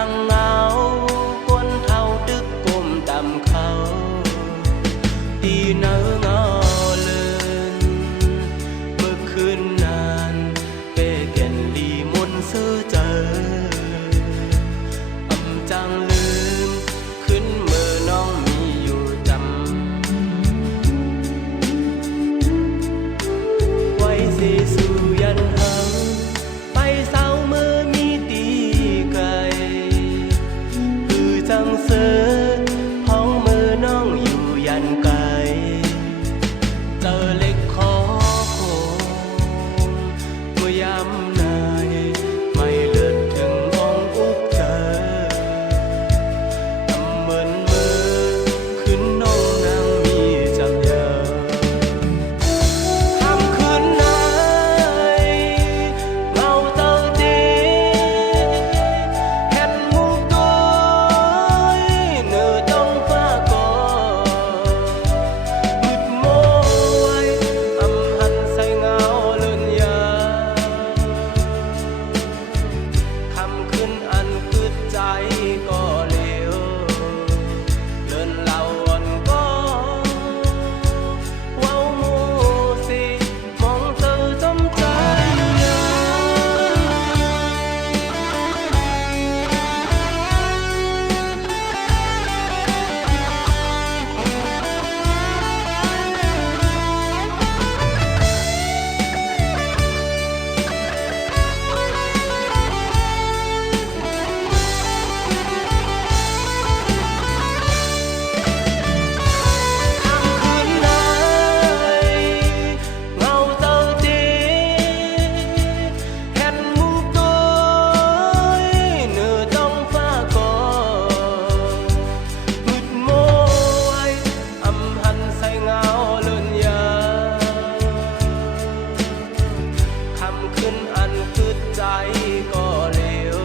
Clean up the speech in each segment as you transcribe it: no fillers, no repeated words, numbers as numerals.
างเหงาก้นเท่าตึกกลมตำเขาตีเนื้อเงาเลินเมื่อคืนนานเป้แก่นลีมุนซื้อเจออำจังลืมขึ้นเมื่อน้องมีอยู่จำไว้สิสู่ยันหังไปเศร้าเมื่อมีตีไกลคือจังเสือห้องมือน้องอยู่ยันไกลเจอเล็กขอโคงเมื่อยามนายไม่เลือดถึงห้องอุกเจอทำเหมือนมือขึ้นน้องนางมีจำเยอะทำคืนไหนเงาเตอดีเห็นมุกตัวเนื้อต้องฟ้าก่อมืดโมไว้อำหันใส่เงาเลื่อนยาคำขึ้นอันคืดใจก็เลวเลื่อนเล่าอ่อนก็เว้าหมูสิมองเธอจำใจยาเงาเตอดีเห็นมุกตัวเนื้อต้องฟ้าก่อมืดโมไว้อำหันใส่เงาเลื่อนยาคำขึ้นอันคืดใจก็เลว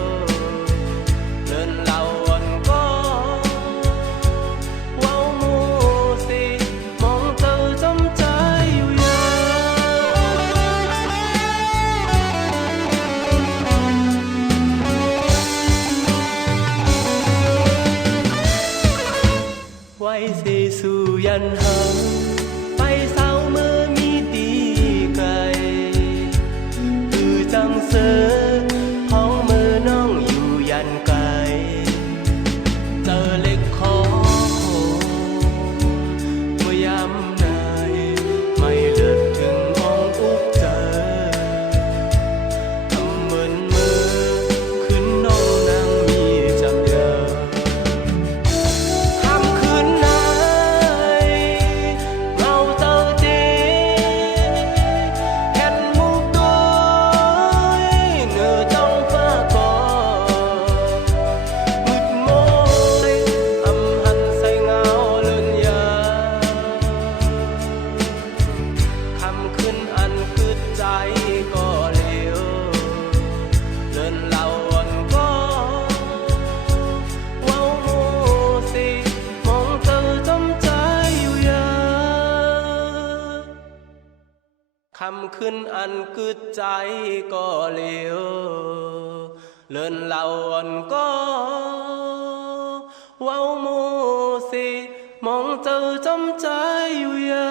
เลื่อนเล่าอ่อนก็เว้าหมูสิมองเธอจำใจอยู่ยาไว้สิสู่ยันหังไปเศร้าเมื่อมีตีไกลคือจังเสือห้องมือน้องอยู่ยันไกลเจอเล็กขอโคงเมื่อยามนายไม่เลือดถึงห้องอุกเจอทำเหมือนมือขึ้นน้องนางมีจำเยอะคำคืนไหนเงาเตอดีเห็นมุกตัวเนื้อต้องฟ้าก่อมืดโมยอำหันใส่เงาเลื่อนยาคำขึ้นอันคืดใจก็เลวเลื่อนเล่าอ่อนก็เว้าหมูสิมองเธอจำใจอยู่ยาคำขึ้นอันคืดใจก็เลวเลื่อนเล่าอ่อนก็เว้าหมูสิมองเธอจำใจอยู่ยา